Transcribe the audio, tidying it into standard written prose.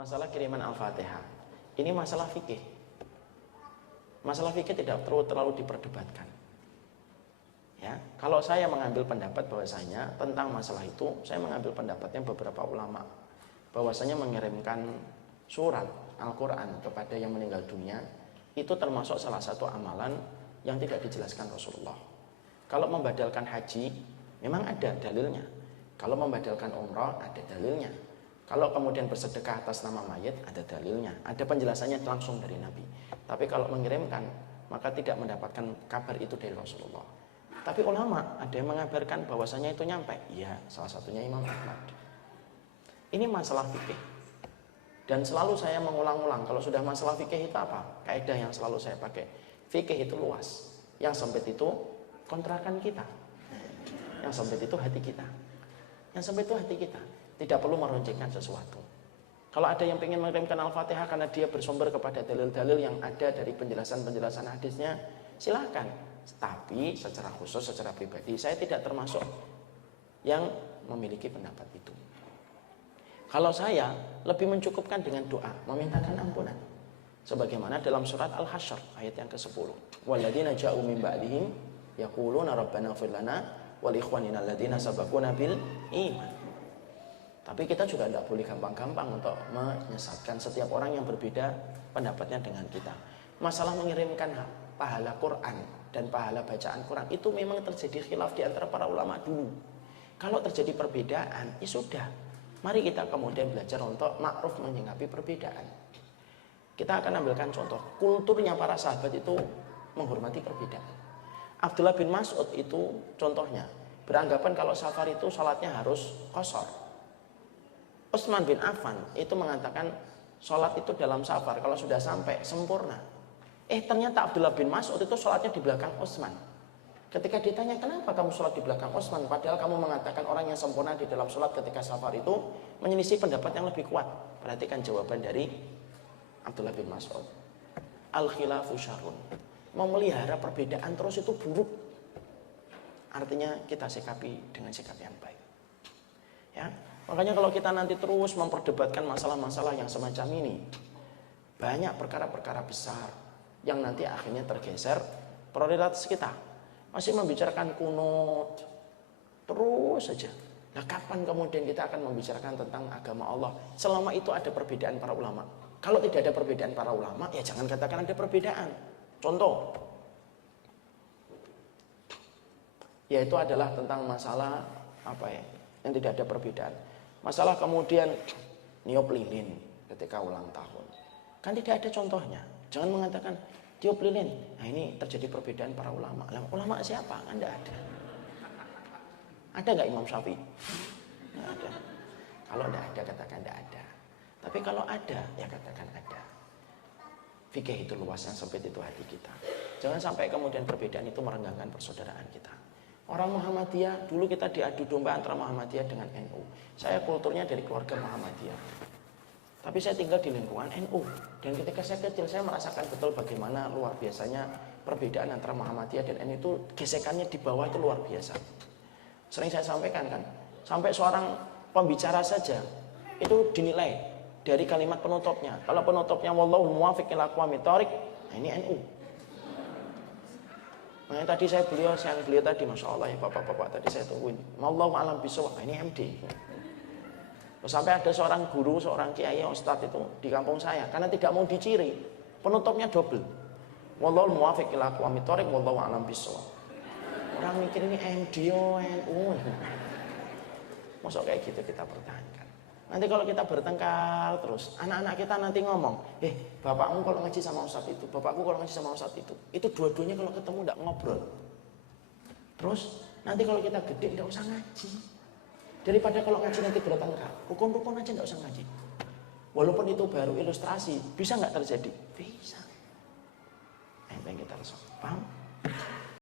masalah kiriman Al-Fatihah. Ini masalah fikih. Masalah fikih tidak terlalu diperdebatkan. Ya, kalau saya mengambil pendapat bahwasanya tentang masalah itu, saya mengambil pendapatnya beberapa ulama bahwasanya mengirimkan surat Al-Quran kepada yang meninggal dunia itu termasuk salah satu amalan yang tidak dijelaskan Rasulullah. Kalau membadalkan haji memang ada dalilnya. Kalau membadalkan umrah ada dalilnya. Kalau kemudian bersedekah atas nama mayit ada dalilnya. Ada penjelasannya langsung dari Nabi. Tapi kalau mengirimkan maka tidak mendapatkan kabar itu dari Rasulullah. Tapi ulama ada yang mengabarkan bahwasanya itu nyampe. Iya, salah satunya Imam Ahmad. Ini masalah fikih. Dan selalu saya mengulang-ulang kalau sudah masalah fikih itu apa? Kaidah yang selalu saya pakai. Fikih itu luas. Yang sempit itu kontrakan kita. Yang sempit itu hati kita. Yang sempit itu hati kita. Tidak perlu meruncingkan sesuatu. Kalau ada yang ingin mengirimkan Al-Fatihah karena dia bersumber kepada dalil-dalil yang ada dari penjelasan-penjelasan hadisnya, silakan. Tapi secara khusus, secara pribadi, saya tidak termasuk yang memiliki pendapat itu. Kalau saya lebih mencukupkan dengan doa, memintakan ampunan. Sebagaimana dalam surat Al-Hasyr ayat yang ke-10. Walladzina ja'u min ba'dihim yaquluna rabbana ighfir lana wal ikhwanina alladzina sabaquna bil iman. Tapi kita juga tidak boleh gampang-gampang untuk menyesatkan setiap orang yang berbeda pendapatnya dengan kita. Masalah mengirimkan pahala Quran dan pahala bacaan Quran itu memang terjadi khilaf di antara para ulama dulu. Kalau terjadi perbedaan, ya sudah. Mari kita kemudian belajar untuk ma'ruf menyikapi perbedaan. Kita akan ambilkan contoh. Kulturnya para sahabat itu menghormati perbedaan. Abdullah bin Mas'ud itu contohnya. Beranggapan kalau safar itu sholatnya harus qashar. Utsman bin Affan itu mengatakan sholat itu dalam safar kalau sudah sampai sempurna. Ternyata Abdullah bin Mas'ud itu sholatnya di belakang Utsman. Ketika ditanya kenapa kamu sholat di belakang Utsman, padahal kamu mengatakan orang yang sempurna di dalam sholat ketika safar itu menyelisih pendapat yang lebih kuat. Perhatikan jawaban dari Abdullah bin Mas'ud. Al-khilafu syarrun. Memelihara perbedaan terus itu buruk. Artinya kita sikapi dengan sikap yang baik. Ya, makanya kalau kita nanti terus memperdebatkan masalah-masalah yang semacam ini, banyak perkara-perkara besar yang nanti akhirnya tergeser prioritas kita. Masih membicarakan kunut terus saja. Nah, kapan kemudian kita akan membicarakan tentang agama Allah? Selama itu ada perbedaan para ulama. Kalau tidak ada perbedaan para ulama, ya jangan katakan ada perbedaan. Contoh, yaitu adalah tentang masalah apa ya? Yang tidak ada perbedaan. Masalah kemudian niup lilin ketika ulang tahun. Kan tidak ada contohnya. Jangan mengatakan tiup lilin. Nah, ini terjadi perbedaan para ulama. Ulama siapa? Kan tidak ada. Ada nggak Imam Syafi'i? Nggak ada. Kalau tidak ada, katakan tidak ada. Tapi kalau ada, ya katakan ada. Fikih itu luas, yang sempit itu hati kita. Jangan sampai kemudian perbedaan itu merenggangkan persaudaraan kita. Orang Muhammadiyah, dulu kita diadu domba antara Muhammadiyah dengan NU. Saya kulturnya dari keluarga Muhammadiyah. Tapi saya tinggal di lingkungan NU. Dan ketika saya kecil, saya merasakan betul bagaimana luar biasanya perbedaan antara Muhammadiyah dan NU itu, gesekannya di bawah itu luar biasa. Sering saya sampaikan kan, sampai seorang pembicara saja itu dinilai dari kalimat penutupnya. Kalau penutupnya wallahu muwaffiq ila aqwamit thoriq, nah ini NU. Nah, tadi beliau tadi, masya Allah ya bapak-bapak tadi saya tungguin. Wallahu alam bisawab, ini MD. Sampai ada seorang guru, seorang kiai, ustadz itu di kampung saya, karena tidak mau diciri, penutupnya double. Wallahu muwaffiq ila aqwamit thoriq, wallahu alam bisawab. Orang mikir ini MD, NU. Masa kayak gitu kita pertahankan. Nanti kalau kita bertengkar terus, anak-anak kita nanti ngomong, bapakmu kalau ngaji sama ustadz itu, bapakku kalau ngaji sama ustadz itu dua-duanya kalau ketemu tidak ngobrol. Terus nanti kalau kita gede tidak usah ngaji. Daripada kalau ngaji nanti bertengkar, rukun-rukun aja tidak usah ngaji. Walaupun itu baru ilustrasi, bisa nggak terjadi? Bisa. Yang kita harus paham.